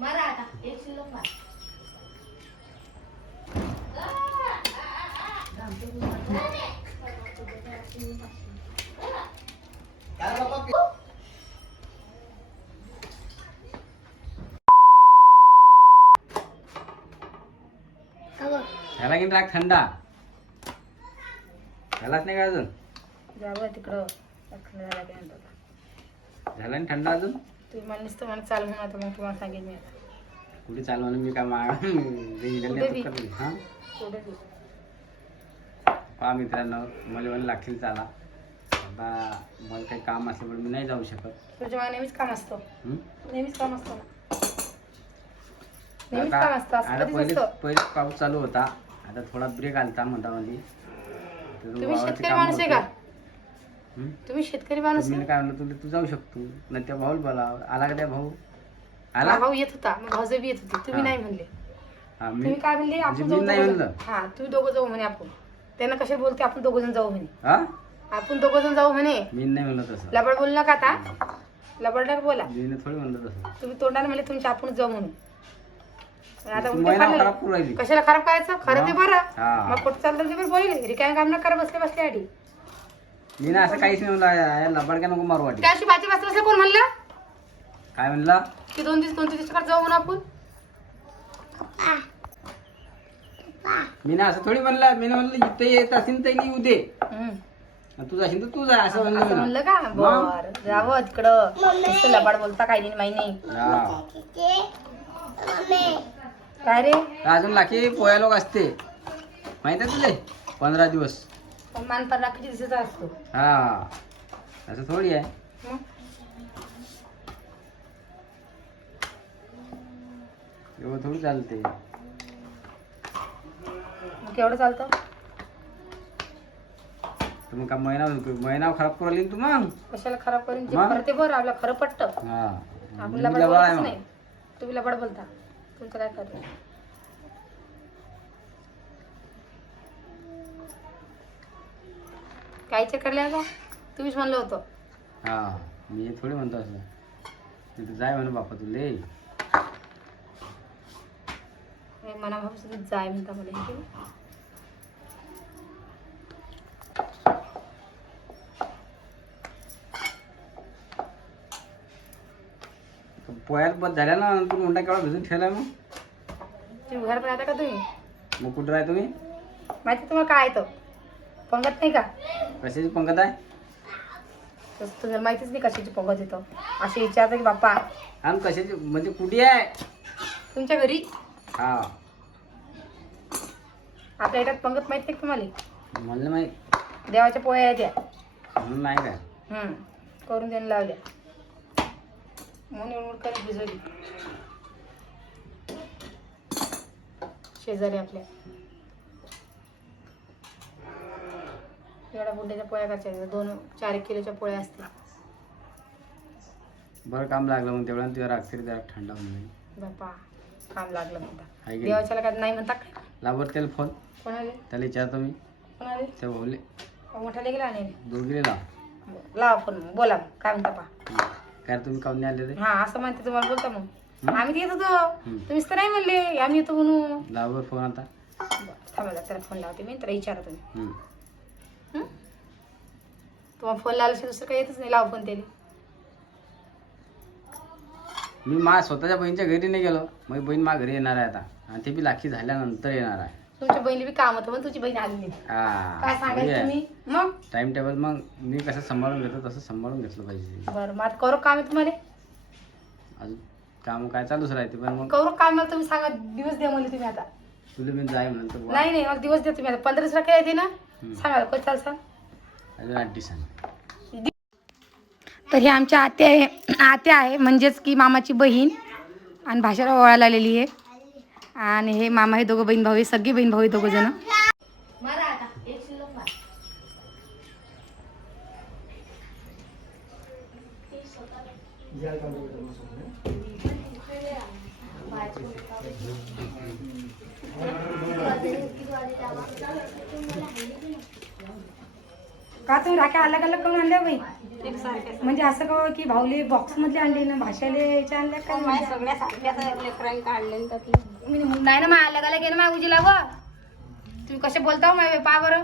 मारा आता एक शिल्लक मार. ह्याला की राग थंडा ह्यालाच नाही का अजून जाऊ तिकडं झाला आणि थंडा अजून तुम्ही मला नुसतं मला चाल म्हणून आता मग तुम्हाला सांगेन मी आता कुठे चालू म्हणून मी काय हां पुढे बी. पहा मित्रांनो मला मला लागतील चाला आता मला काही काम असल्यामुळे मी नाही जाऊ शकत तुझ्या मला नेहमीच काम असतं हं? नेहमीच काम असतं ना. नेहमीच आता काम असतं असं आता कधीच पहिले नसतं. पहिले पाऊस चालू होता आता थोडा ब्रेक आलता मध्ये तुम्ही शेतकरी माणूस आहे का तुम्ही शेतकरी माणूस मी आहे? काय म्हणलं तुला तू जाऊ शकतो नाही त्या भाऊला बोला आला का त्या भाऊ आला भाऊ येत होता मग भाऊ बी येत होती तुम्ही हा. नाही म्हणले हा तुम्ही मी काय म्हणले आपण म्हणजे जाऊ मी नाही दोघं म्हणलं. जण. हा तुम्ही दोघं जाऊ म्हणे आपण त्यांना कसे बोलते आपण दोघं जण जाऊ म्हणे हा आपण दोघं जण जाऊ म्हणे मी नाही म्हणलं तसं लबाड बोलू नका आता लबाड नका बोला मी थोडी म्हणलं तसं तुम्ही तोंडाने म्हणले तुमच्या आपण जाऊ म्हणून आता तू उलटं महिना खाल्लं. खराब करू राहिली कशाला खराब करायचं खरं ते बरं हा. मग कुठं चाललं ते बरं बोलले रिकामी काम न करा बसले बसले आधी मी ना असं काहीच नाही म्हणलं लबाड काय नको मारू वाटी त्या अशी भाजी बसलं कोण म्हणलं काय म्हणलं की दोन दिवसाकडे जाऊ म्हणून आपण मी ना असं थोडी म्हणलं मी ना म्हणलं इथे येत असेल तर येऊ दे तू जाशील तर तू जा असं म्हणलं असं मी ना. म्हणलं का बर जावं तिकडं नुसतं लबाड बोलता काही नाही माही नाही हा. काय रे तर अजून लाखी पोया लोक असते माहित आहे तुले 15 दिवस मानपान राखीची दिसत असतो हा असं थोडी आहे मग एवढं थोडी चालते मग केवढं चालतं तुम्ही का महिना खराब करू राहिली ना तू मग कशाला खराब करून जे मग? खरं ते बरं आपलं खरं पटतं हा आपण मी लबाड लबाड आहे बोलतच मग. नाही तुम्ही लबाड बोलता तुमचं काय करतो काय चक्करल्या का तुम्हीच म्हणलं होतं हा मी हे थोडी म्हणतो असं तिथं जाय म्हणू बापा तुले मना भाऊ जाय म्हणता मला इथे. पोयात बस झाल्या ना तू मुंडा केवढा भिजून ठेवला मग तुम्ही घर पण आता का तुम्ही मग कुठं राह तुम्ही माहिती तुम्हाला काय येतं पंगत नाही का कशाची पंगत आहे तसं तुम्हाला माहितीच नाही कशाची पंगत येतं असे विचारतं की बाप्पा आणि कशाची म्हणजे कुठे आहे तुमच्या घरी हा आपल्या याच्यात पंगत माहित नाही का तुम्हाला म्हणलं माहिती देवाच्या पोळ्या आहेत त्या म्हणून नाही काय करून त्यांनी लावल्या म्हणून एवढं कधी भिजवली शेजारी आपल्या एवढ्या बुड्याच्या पोळ्या करायच्या 2-4 किलोच्या पोळ्या असतील बरं काम लागलं मग तेवढं तुझ्या रात्री जरा थंड होऊन जाईल बापा काम लागलं म्हणता आहे की देवाच्याला काय नाही म्हणता काय लावर त्याला फोन कोणाले त्याला विचारतो मी कोणाले त्या भाऊले मोठ्याला गेला आणि दोघीले लाव लावा फोन बोला मग. काय म्हणता पा काय तुम्ही काऊन नाही आले रे हा असं म्हणते तुम्हाला बोलता मग आम्ही तर येत होतो तुम्हीच तर नाही म्हणले आम्ही येतो म्हणून लावर फोन आता थांबा त्याला फोन लावते मी तर विचारा तुम्ही हम्म. तुम्हाला फोन लावल्याशिवाय दुसरं काही येतच नाही लाव फोन त्याने मी माझ्या स्वतःच्या बहिणीच्या घरी नाही गेलो माझी बहीण माझ्या घरी येणार आहे आता आणि ते बी लाखी झाल्यानंतर येणार आहे तुमच्या बहिणी बी काम होतं पण तुझी बहीण आली नाही काय सांगायचं तुम्ही मग टाइम टेबल मग मी कसं सांभाळून घेतो तसं सांभाळून घेतलं पाहिजे बरं मग आता करू काम आहे तुम्हाला अजून काम काय चालूच राहते पण मग करू काम मला तुम्ही सांगा दिवस द्या मला तुम्ही आता तुला मी जाय म्हणून तर नाही नाही मला दिवस द्या तुम्ही आता 15 तारखेला येते ना सांगा कधी चाल सांग अजून 8 दिवसांनी तर हे आमच्या आत्या आहे म्हणजेच की मामाची बहीण आणि भाषेला ओळायला आलेली आहे आणि हे मामा हे दोघं बहीण भाऊ आहे सगळी बहीण भाऊ आहे दोघं जण का तुम्ही राख्या अलग अलग करून आणल्या बाई म्हणजे असं का की भाऊले बॉक्स मधले आणले ना भाषाले याच्या आणल्या काय सगळ्या सारख्या लेकरांनी काढले नाही ना मा अलग अलग आहे ना मा उजीला व तुम्ही कसे बोलता मा पा बरं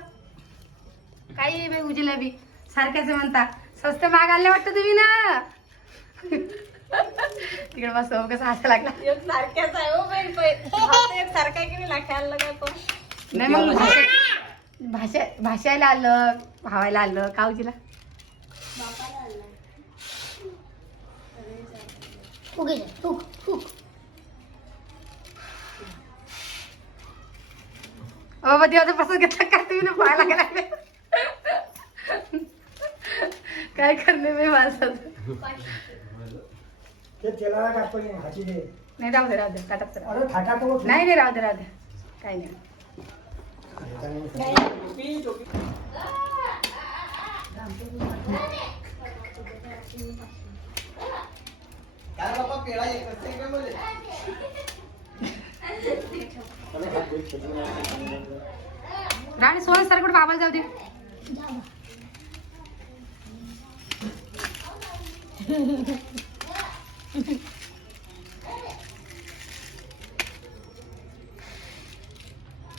काही बाई उजीला बी सारख्याच म्हणता स्वस्त माग आणले वाटतं तुम्ही ना तिकडे बस कसं हसायला लागला सारख्याच आहे हो बाई एक सारखा की नाही लाखायला काय पण नाही मग भाषायला आलं भावायला आलं का उजीला बाबा देवाचा प्रसाद घेतला का तुम्ही पाहायला गेला काय करणे मी माणसाचं नाही राहू दे ताटात नाही राहू दे काही नाही राणी सोहन सर कुठे बाबाला जाऊ दे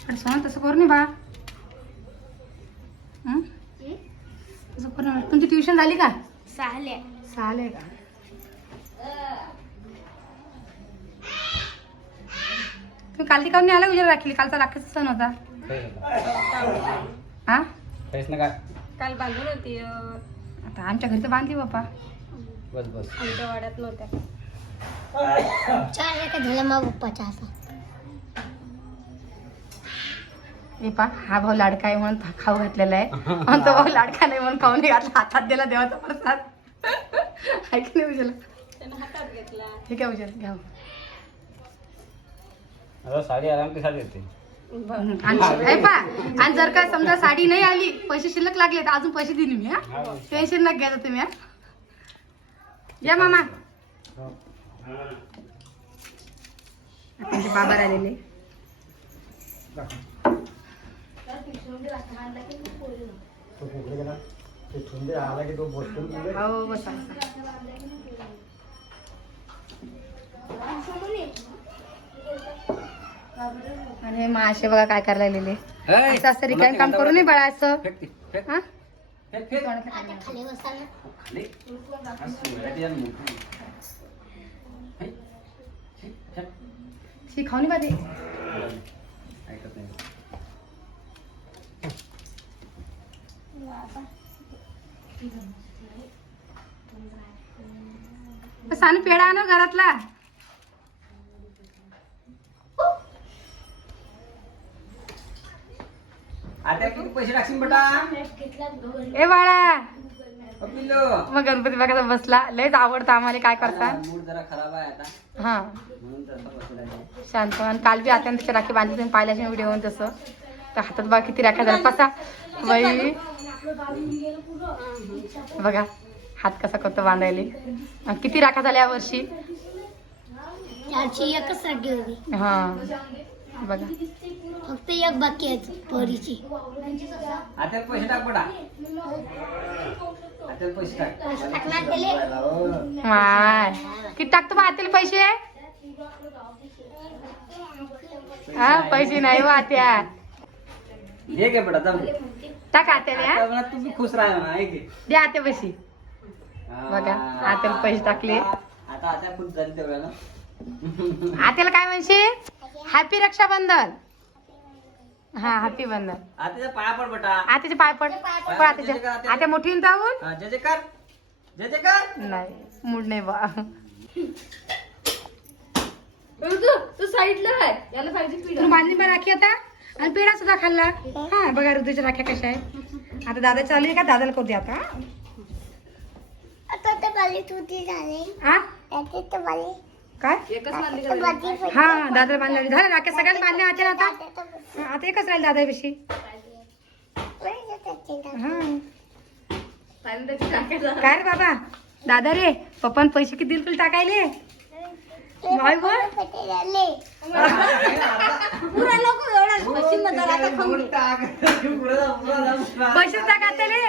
आणि सोहन तसं करू नये बा तसं करू नये तुमची ट्युशन झाली का चालेल का तुम्ही काल ती काऊन नाही आला उजेड राखली कालचा राखीचा सण होता हा काल बांधून होती आता आमच्या घरी तर बांधली बाप्पा बस बस आमच्या वाड्यात नव्हत्या हे पा हा भाऊ लाडका आहे म्हणून खाऊ घातलेला आहे आणि तो भाऊ लाडका नाही म्हणून खाऊ नाही घातला हातात दिला देवाचा प्रसाद आहे की नाही उजेला त्यानं हातात घेतला ठीक आहे उजेला घ्या आता साडी आराम की साडी येते आणि जर का समजा साडी नाही आली पैसे शिल्लक लागले तर अजून पैसे देईन मी हा टेन्शन नका घ्यायचं तुम्ही हा या मामा त्यांचे बाबा आलेले हो बसा आणि मासे बघा काय करायला लागलेले असं असं रिकामी काम करू नये बाळा असं हा शिखावणी बादी ऐकत नाही सानू पेढा आणा घरातला आता किती पैसे टाकशील बेटा ए बाळा पिल्लू मग गणपती बघायचा बसला लयच आवडतं आम्हाला काय करता मूड जरा खराब आहे आता हा म्हणून तसं बसला आहे. शांत आणि काल बी आता त्याच्या राखी बांधली तुम्ही पाहिल्याच्या व्हिडिओ होऊन तसं तर हातात बघा किती राख्या झाल्या कसा बाई बघा हात कसा करतो बांधायले आणि किती राख्या झाल्या या वर्षी एकच राखी होती हा बघा फक्त एक बाकी आहे पोरीची आता पैसे टाक बेटा आता पैसे टाक टाकणार त्याले माय किती टाकतो बा आत्याला पैसे हा पैसे नाही बा आत्या हे घे बेटा जाऊ दे. टाक आत्याला आता हा? म्हणा तुम्ही खुश राहा म्हणा ऐक दे आत्या पैसे बघा, आत्याला पैसे टाकले. आता आता खुश झाली तेवढ्यानं आत्याला काय म्हणशी हॅपी रक्षाबंधन हा हॅपी बंधन आताच्या पाया पड बेटा आत्याचे पाय पड पड आत्याच्या आत्या मोठी होऊन जाऊन हा, जय जयकार जय जयकार नाही मूड नाही बा तू साईडला याला पाहिजे तुम्ही बांधली पण राखी आता आणि पेढा सुद्धा खाल्ला हा बघा ऋतूच्या राख्या कशा आहेत आता दादा चालू आहे का दादाला करू दे आता आता तर बाली तुझी झाली हा त्याची तर बाली काय एकच मारली तर बाली हा दादाला बांधल्या झालं राख्या सगळ्यांना बांधल्या आत्याला आता हा, आता एकच राहील दादापाशी हा काय रे बाबा दादा रे पप्पान पैसे किती दिले तुला टाकायले बाय बोल पुरा लोक एवढा मशीन मध्ये आता खाऊन पैसे टाकायचे रे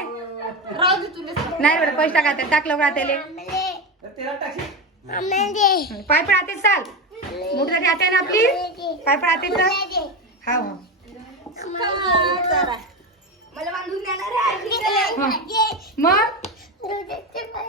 राहू दे तुला नाही बेटा पैसे टाका टाक लवकर आत्याले पाय पण आतेच चाल मोठीसाठी आते ना आपली पाय पण आतेच चाल हा हो जरा मला बांधून देणार आहे मग